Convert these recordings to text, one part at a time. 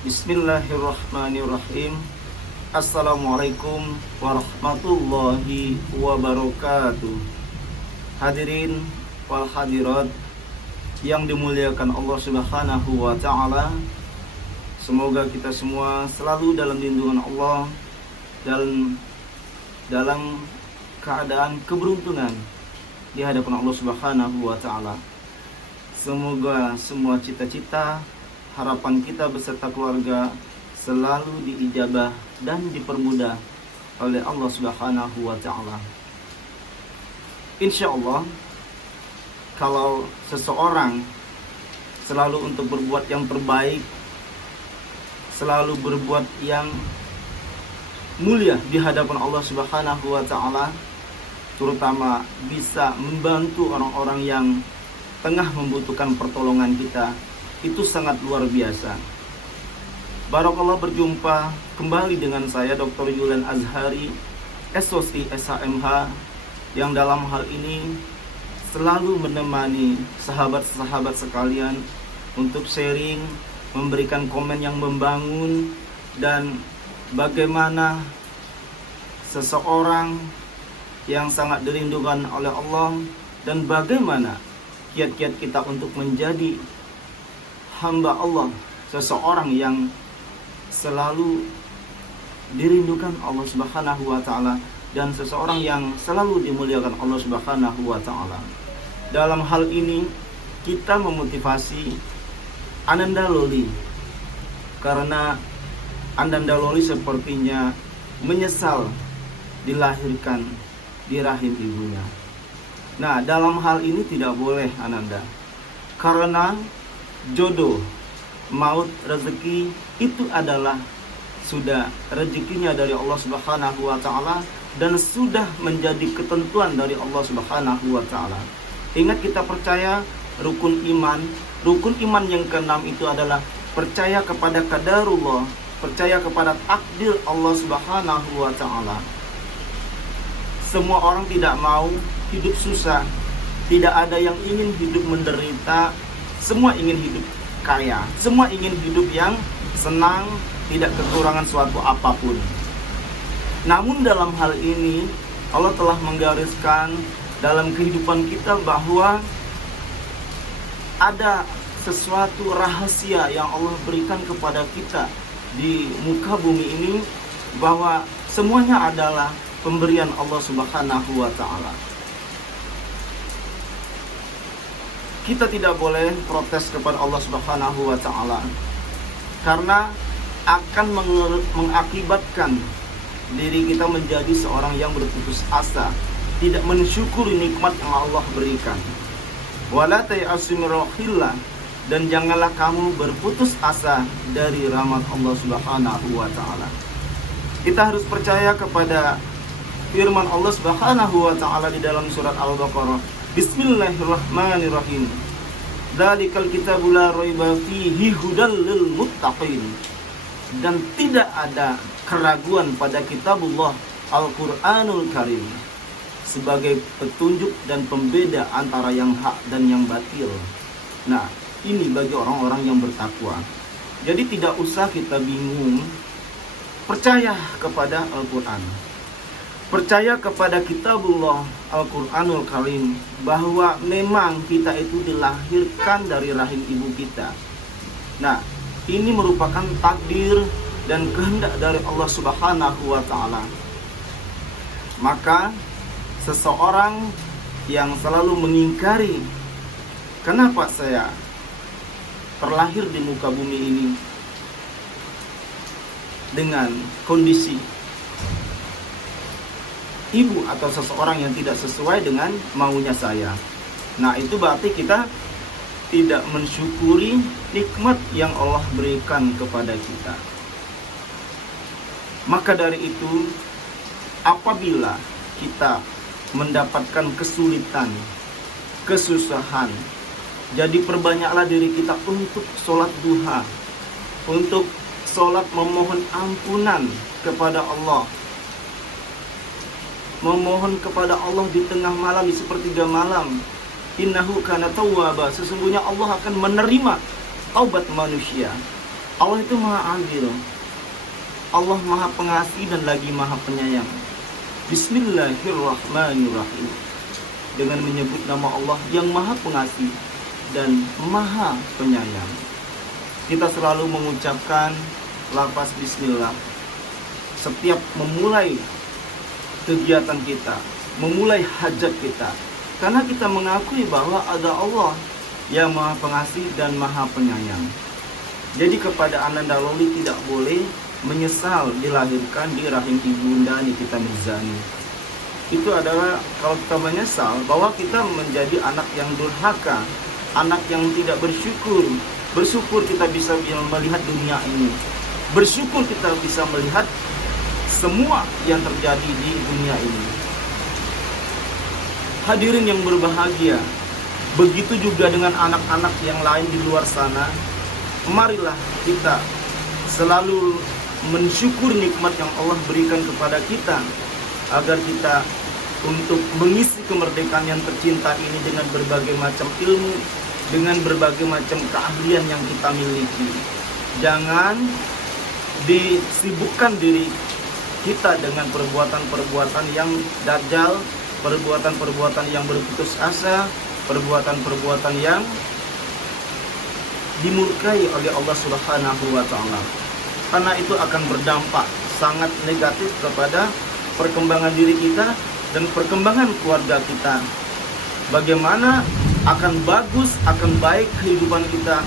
Bismillahirrahmanirrahim. Assalamualaikum warahmatullahi wabarakatuh. Hadirin wal hadirat yang dimuliakan Allah Subhanahu wa taala. Semoga kita semua selalu dalam lindungan Allah dan dalam keadaan keberuntungan di hadapan Allah Subhanahu wa taala. Semoga semua cita-cita, harapan kita beserta keluarga selalu diijabah dan dipermudah oleh Allah Subhanahu wa taala. Insya Allah, kalau seseorang selalu untuk berbuat yang terbaik, selalu berbuat yang mulia di hadapan Allah Subhanahu wa taala, terutama bisa membantu orang-orang yang tengah membutuhkan pertolongan kita, itu sangat luar biasa. Barakallah, berjumpa kembali dengan saya Dr. Yulan Azhari, SOSI SHMH, yang dalam hal ini selalu menemani sahabat-sahabat sekalian untuk sharing, memberikan komen yang membangun, dan bagaimana seseorang yang sangat dirindukan oleh Allah, dan bagaimana kiat-kiat kita untuk menjadi hamba Allah, seseorang yang selalu dirindukan Allah Subhanahu wa taala, dan seseorang yang selalu dimuliakan Allah Subhanahu wa taala. Dalam hal ini kita memotivasi Ananda Loli, karena Ananda Loli sepertinya menyesal dilahirkan di rahim ibunya. Nah, dalam hal ini tidak boleh Ananda, karena jodoh, maut, rezeki itu adalah sudah rezekinya dari Allah Subhanahu wa taala dan sudah menjadi ketentuan dari Allah Subhanahu wa taala. Ingat, kita percaya rukun iman. Rukun iman yang keenam itu adalah percaya kepada qadarullah, percaya kepada takdir Allah Subhanahu wa taala. Semua orang tidak mau hidup susah, tidak ada yang ingin hidup menderita, semua ingin hidup kaya, semua ingin hidup yang senang, tidak kekurangan suatu apapun. Namun dalam hal ini Allah telah menggariskan dalam kehidupan kita bahwa ada sesuatu rahasia yang Allah berikan kepada kita di muka bumi ini, bahwa semuanya adalah pemberian Allah Subhanahu wa taala. Kita tidak boleh protes kepada Allah Subhanahu wa taala, karena akan mengakibatkan diri kita menjadi seorang yang berputus asa, tidak mensyukuri nikmat yang Allah berikan. Wala ta'asu min rauhillah, dan janganlah kamu berputus asa dari rahmat Allah Subhanahu wa taala. Kita harus percaya kepada firman Allah Subhanahu wa taala di dalam surat Al-Baqarah. Bismillahirrahmanirrahim. Dzalikal kitabu la raiba fihi hudal lil muttaqin. Dan tidak ada keraguan pada kitabullah Al-Qur'anul Karim sebagai petunjuk dan pembeda antara yang hak dan yang batil. Nah, ini bagi orang-orang yang bertakwa. Jadi tidak usah kita bingung, percaya kepada Al-Quran, percaya kepada kitabullah Al-Quranul Karim, bahwa memang kita itu dilahirkan dari rahim ibu kita. Nah, ini merupakan takdir dan kehendak dari Allah Subhanahu wa taala. Maka seseorang yang selalu mengingkari, kenapa saya terlahir di muka bumi ini dengan kondisi ibu atau seseorang yang tidak sesuai dengan maunya saya, nah itu berarti kita tidak mensyukuri nikmat yang Allah berikan kepada kita. Maka dari itu, apabila kita mendapatkan kesulitan, kesusahan, jadi perbanyaklah diri kita untuk sholat duha, untuk sholat memohon ampunan kepada Allah, memohon kepada Allah di tengah malam, di sepertiga malam. Innahu kana tawwaba, sesungguhnya Allah akan menerima taubat manusia. Allah itu maha adil, Allah maha pengasih dan lagi maha penyayang. Bismillahirrahmanirrahim. Dengan menyebut nama Allah yang maha pengasih dan maha penyayang, kita selalu mengucapkan lafaz bismillah setiap memulai kegiatan kita, memulai hajat kita, karena kita mengakui bahwa ada Allah yang maha pengasih dan maha penyayang. Jadi kepada Ananda Loli tidak boleh menyesal dilahirkan di rahim ibunda Nikita Mirzani. Itu adalah kalau kita menyesal bahwa kita menjadi anak yang durhaka, anak yang tidak bersyukur. Bersyukur kita bisa melihat dunia ini, bersyukur kita bisa melihat semua yang terjadi di dunia ini. Hadirin yang berbahagia, begitu juga dengan anak-anak yang lain di luar sana. Marilah kita selalu mensyukur nikmat yang Allah berikan kepada kita, agar kita untuk mengisi kemerdekaan yang tercinta ini dengan berbagai macam ilmu, dengan berbagai macam keahlian yang kita miliki. Jangan disibukkan diri kita dengan perbuatan-perbuatan yang dajjal, perbuatan-perbuatan yang berputus asa, perbuatan-perbuatan yang dimurkai oleh Allah Subhanahu wa Ta'ala. Karena itu akan berdampak sangat negatif kepada perkembangan diri kita dan perkembangan keluarga kita. Bagaimana akan bagus, akan baik kehidupan kita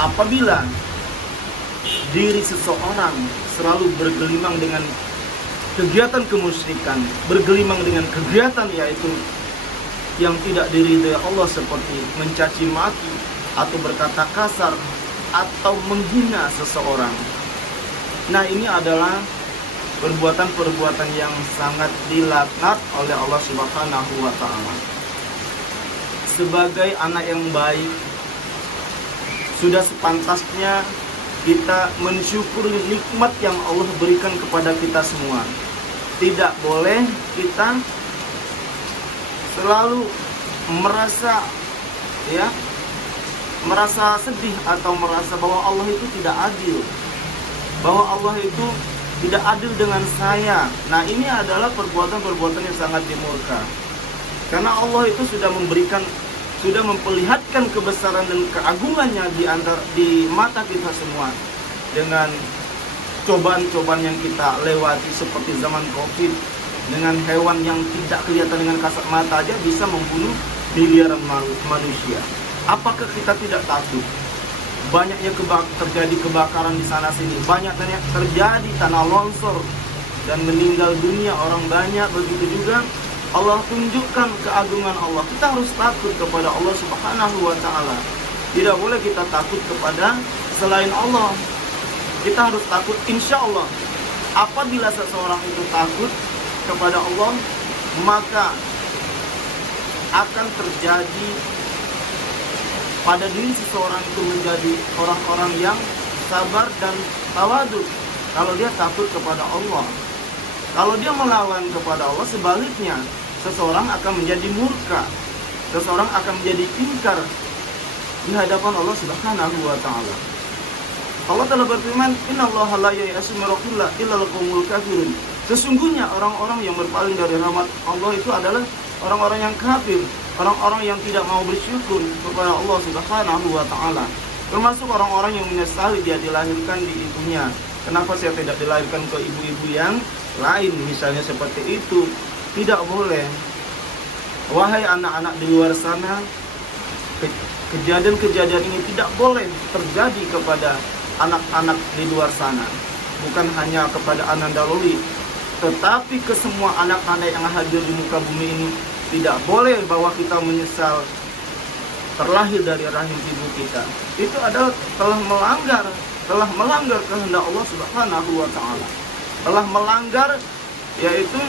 apabila diri seseorang selalu bergelimang dengan kegiatan kemusyrikan, bergelimang dengan kegiatan yaitu yang tidak diridhai Allah, seperti mencaci maki atau berkata kasar atau menghina seseorang. Nah, ini adalah perbuatan-perbuatan yang sangat dilaknat oleh Allah Subhanahu wa Ta'ala. Sebagai anak yang baik, sudah sepantasnya kita mensyukuri nikmat yang Allah berikan kepada kita semua. Tidak boleh kita selalu merasa sedih atau merasa bahwa Allah itu tidak adil, bahwa Allah itu tidak adil dengan saya. Nah, ini adalah perbuatan-perbuatan yang sangat dimurka. Karena Allah itu sudah memperlihatkan kebesaran dan keagungannya di mata kita semua. Dengan cobaan-cobaan yang kita lewati seperti zaman Covid, dengan hewan yang tidak kelihatan dengan kasat mata aja bisa membunuh miliaran manusia. Apakah kita tidak takut? Banyaknya terjadi kebakaran di sana sini, banyaknya terjadi tanah longsor dan meninggal dunia orang banyak. Begitu juga Allah tunjukkan keagungan Allah. Kita harus takut kepada Allah Subhanahu wa Ta'ala. Tidak boleh kita takut kepada selain Allah. Kita harus takut insya Allah. Apabila seseorang itu takut kepada Allah, maka akan terjadi pada diri seseorang itu menjadi orang-orang yang sabar dan tawadhu. Kalau dia takut kepada Allah, kalau dia melawan kepada Allah, sebaliknya seseorang akan menjadi murka, seseorang akan menjadi ingkar di hadapan Allah Subhanahu wa Ta'ala. Allah telah berfirman, innallaha la ya'asu min rahmatillah illal qaumul kafirun. Sesungguhnya orang-orang yang berpaling dari rahmat Allah itu adalah orang-orang yang kafir, orang-orang yang tidak mau bersyukur kepada Allah Subhanahu wa Ta'ala. Termasuk orang-orang yang menyesali dia dilahirkan di ibunya. Kenapa saya tidak dilahirkan ke ibu-ibu yang lain, misalnya seperti itu. Tidak boleh. Wahai anak-anak di luar sana, kejadian-kejadian ini tidak boleh terjadi kepada anak-anak di luar sana. Bukan hanya kepada Ananda Loli, tetapi ke semua anak-anak yang hadir di muka bumi ini. Tidak boleh bahwa kita menyesal terlahir dari rahim ibu kita. Itu adalah telah melanggar kehendak Allah Subhanahu wa Ta'ala. Telah melanggar yaitu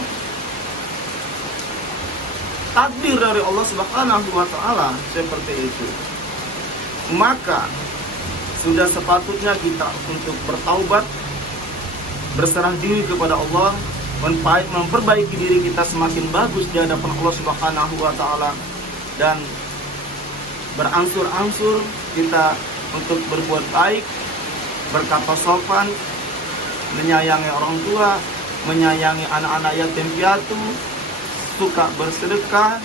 takdir dari Allah Subhanahu wa Ta'ala, seperti itu. Maka sudah sepatutnya kita untuk bertaubat, berserah diri kepada Allah, memperbaiki diri kita semakin bagus di hadapan Allah Subhanahu wa Ta'ala, dan beransur-ansur kita untuk berbuat baik berkata sopan, menyayangi orang tua, menyayangi anak-anak yatim piatu, suka bersedekah,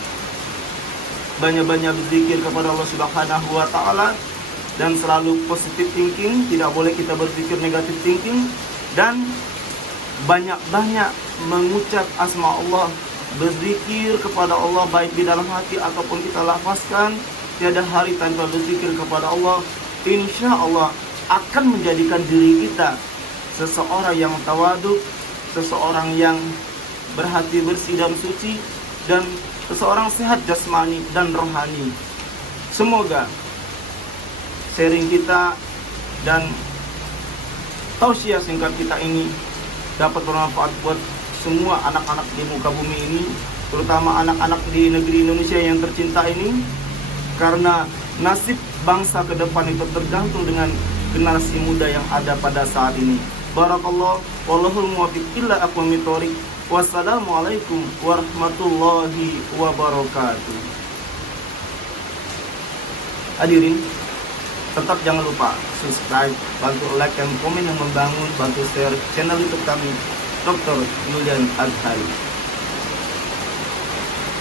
banyak-banyak berzikir kepada Allah Subhanahu wa taala, dan selalu positive thinking, tidak boleh kita berpikir negatif thinking, dan banyak-banyak mengucap asma Allah, berzikir kepada Allah baik di dalam hati ataupun kita lafazkan. Tiada hari tanpa berzikir kepada Allah. Insya Allah akan menjadikan diri kita seseorang yang tawaduk, seseorang yang berhati bersih dan suci, dan seseorang sehat jasmani dan rohani. Semoga sharing kita dan tausiah singkat kita ini dapat bermanfaat buat semua anak-anak di muka bumi ini, terutama anak-anak di negeri Indonesia yang tercinta ini, karena nasib bangsa ke depan itu tergantung dengan generasi muda yang ada pada saat ini. Barakallah, wallahul muwaffiq illa aqwamit thoriq. Wassalamualaikum warahmatullahi wabarakatuh. Hadirin, tetap jangan lupa subscribe, bantu like dan komen yang membangun, bantu share channel YouTube kami, Dr. Julian Adhari.